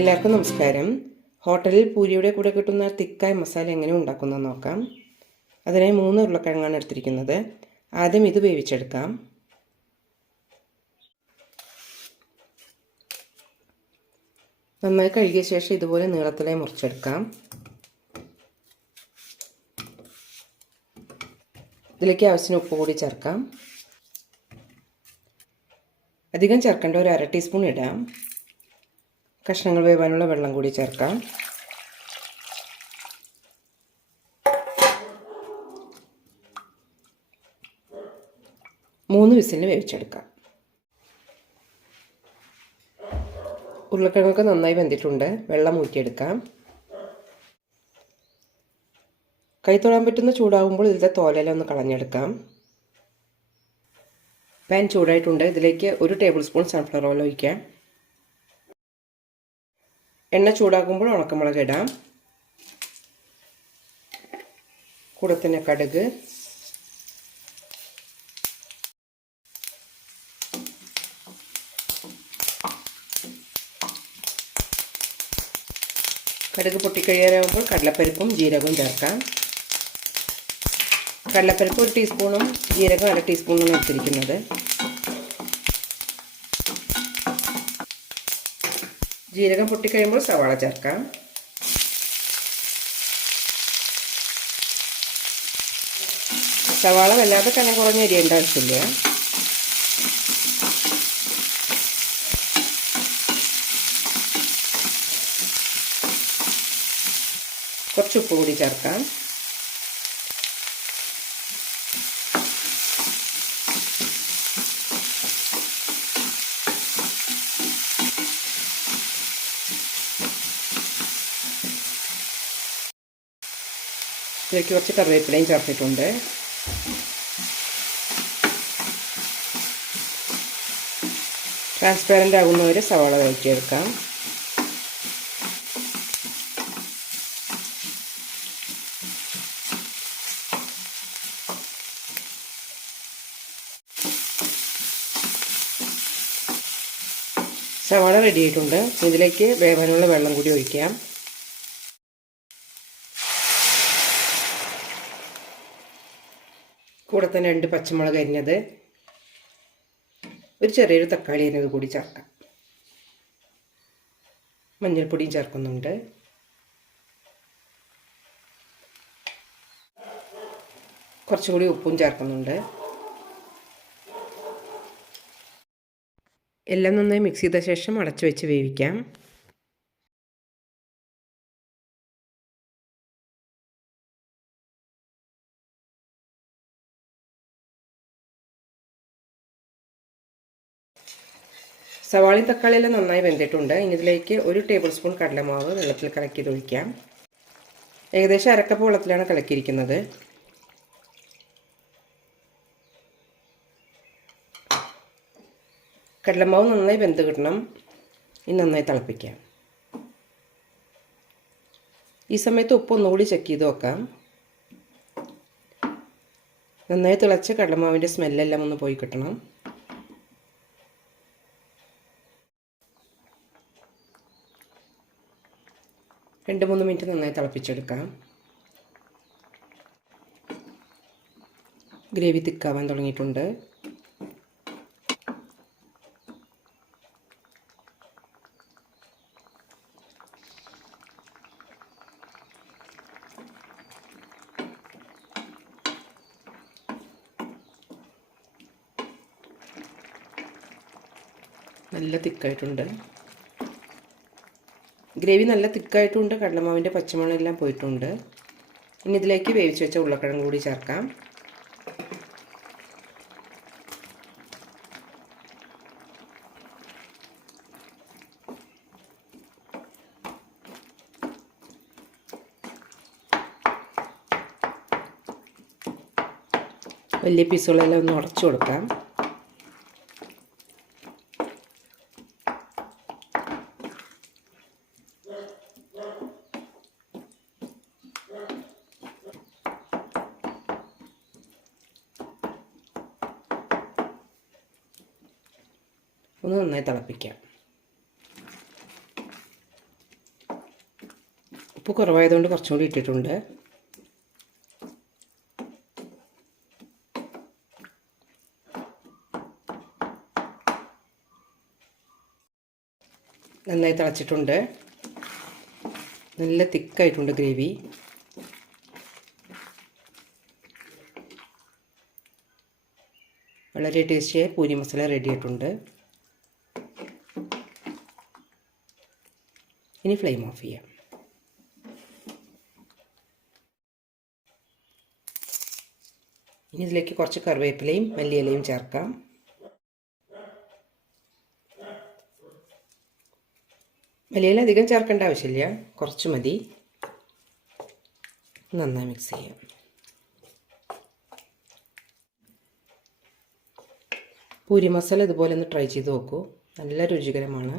എല്ലാവർക്കും നമസ്കാരം. ഹോട്ടലിൽ പൂരിയുടെ കൂടെ കിട്ടുന്ന തിക്കായ മസാല എങ്ങനെ ഉണ്ടാക്കുന്നത് നോക്കാം. അതിനായി മൂന്ന് ഉരുളക്കിഴങ്ങാണ് എടുത്തിരിക്കുന്നത്. ആദ്യം ഇത് വേവിച്ചെടുക്കാം. നന്നായി കഴുകിയ ശേഷം ഇതുപോലെ നീളത്തിലായി മുറിച്ചെടുക്കാം. ഇതിലേക്ക് ആവശ്യത്തിന് ഉപ്പ് കൂടി ചേർക്കാം. അധികം ചേർക്കേണ്ട ഒരു അര ടീസ്പൂൺ ഇടാം. കഷ്ണങ്ങൾ വേവാനുള്ള വെള്ളം കൂടി ചേർക്കാം. മൂന്ന് വിസിലിന് വേവിച്ചെടുക്കാം. ഉരുളക്കിഴങ്ങൊക്കെ നന്നായി വെന്തിട്ടുണ്ട്. വെള്ളം ഊറ്റിയെടുക്കാം. കൈ തൊഴാൻ പറ്റുന്ന ചൂടാകുമ്പോൾ ഇതിന്റെ ഒന്ന് കളഞ്ഞെടുക്കാം. പാൻ ചൂടായിട്ടുണ്ട്. ഇതിലേക്ക് ഒരു ടേബിൾ സ്പൂൺ സൺഫ്ലവർ ഓയിൽ ഒഴിക്കാം. എണ്ണ ചൂടാക്കുമ്പോൾ ഉണക്കമുളക് ഇടാം. കൂടെ തന്നെ കടുക്. കടുക് പൊട്ടിക്കഴിയാനാകുമ്പോൾ കടലപ്പരിപ്പും ജീരകവും ചേർക്കാം. കടലപ്പരിപ്പ് ഒരു ടീസ്പൂണും ജീരകം അര ടീസ്പൂണും എടുത്തിരിക്കുന്നത്. ജീരകം പൊട്ടിക്കഴിയുമ്പോൾ സവാള ചേർക്കാം. സവാള വല്ലാതെ കനം കുറഞ്ഞ എരിയേണ്ട ആവശ്യമില്ല. കുറച്ച് ഉപ്പ് കൂടി ചേർക്കാം. ഇതിലേക്ക് കുറച്ച് കറിവേപ്പിലയും ചേർത്തിട്ടുണ്ട്. ട്രാൻസ്പെറന്റ് ആകുന്ന ഒരു സവാള വഴറ്റിയെടുക്കാം. സവാള റെഡി ആയിട്ടുണ്ട്. ഇതിലേക്ക് വേവാനുള്ള വെള്ളം കൂടി ഒഴിക്കാം. കൂടെ തന്നെ രണ്ട് പച്ചമുളക് അരിഞ്ഞത്. ഒരു ചെറിയൊരു തക്കാളി അരിഞ്ഞത് കൂടി ചേർക്കാം. മഞ്ഞൾപ്പൊടിയും ചേർക്കുന്നുണ്ട്. കുറച്ചുകൂടി ഉപ്പും ചേർക്കുന്നുണ്ട്. എല്ലാം നന്നായി മിക്സ് ചെയ്ത ശേഷം അടച്ചു വെച്ച് വേവിക്കാം. സവാളയും തക്കാളിയെല്ലാം നന്നായി വെന്തിട്ടുണ്ട്. ഇനി ഇതിലേക്ക് ഒരു ടേബിൾ സ്പൂൺ കടലമാവ് വെള്ളത്തിൽ കലക്കി ഒഴിക്കാം ഏകദേശം അരക്കപ്പ് വെള്ളത്തിലാണ് കലക്കിയിരിക്കുന്നത്. കടലമാവ് നന്നായി വെന്ത് കിട്ടണം. ഇനി നന്നായി തിളപ്പിക്കാം. ഈ സമയത്ത് ഉപ്പ് ഒന്നുകൂടി ചെക്ക് ചെയ്ത് നോക്കാം. നന്നായി തിളച്ച കടലമാവിന്റെ സ്മെല്ലെല്ലാം ഒന്ന് പോയി കിട്ടണം. രണ്ട് മൂന്ന് മിനിറ്റ് നന്നായി തിളപ്പിച്ചെടുക്കാം. ഗ്രേവി തിക്കാവാൻ തുടങ്ങിയിട്ടുണ്ട്. നല്ല തിക്കായിട്ടുണ്ട്. ഗ്രേവി നല്ല തിക്കായിട്ടുണ്ട് കടലമാവിന്റെ പച്ചമുളകെല്ലാം പോയിട്ടുണ്ട്. ഇനി ഇതിലേക്ക് വേവിച്ച് വെച്ച ഉരുളക്കിഴങ്ങ് കൂടി ചേർക്കാം. വലിയ പീസുകളെല്ലാം ഒന്ന് ഉടച്ചു കൊടുക്കാം. ഒന്ന് നന്നായി തിളപ്പിക്കാം. ഉപ്പ് കുറവായതുകൊണ്ട് കുറച്ചും കൂടി ഇട്ടിട്ടുണ്ട്. നന്നായി തിളച്ചിട്ടുണ്ട്. നല്ല തിക്കായിട്ടുണ്ട് ഗ്രേവി. വളരെ ടേസ്റ്റിയായ പൂരി മസാല റെഡി ആയിട്ടുണ്ട്. ഇനി ഫ്ലെയിം ഓഫ് ചെയ്യാം. ഇനി ഇതിലേക്ക് കുറച്ച് കറിവേപ്പിലയും മല്ലിയിലയും ചേർക്കാം. മല്ലിയില അധികം ചേർക്കേണ്ട ആവശ്യമില്ല. കുറച്ച് മതി. നന്നായി മിക്സ് ചെയ്യാം. പൂരി മസാല ഇതുപോലെ ഒന്ന് ട്രൈ ചെയ്ത് നോക്കൂ. നല്ല രുചികരമാണ്.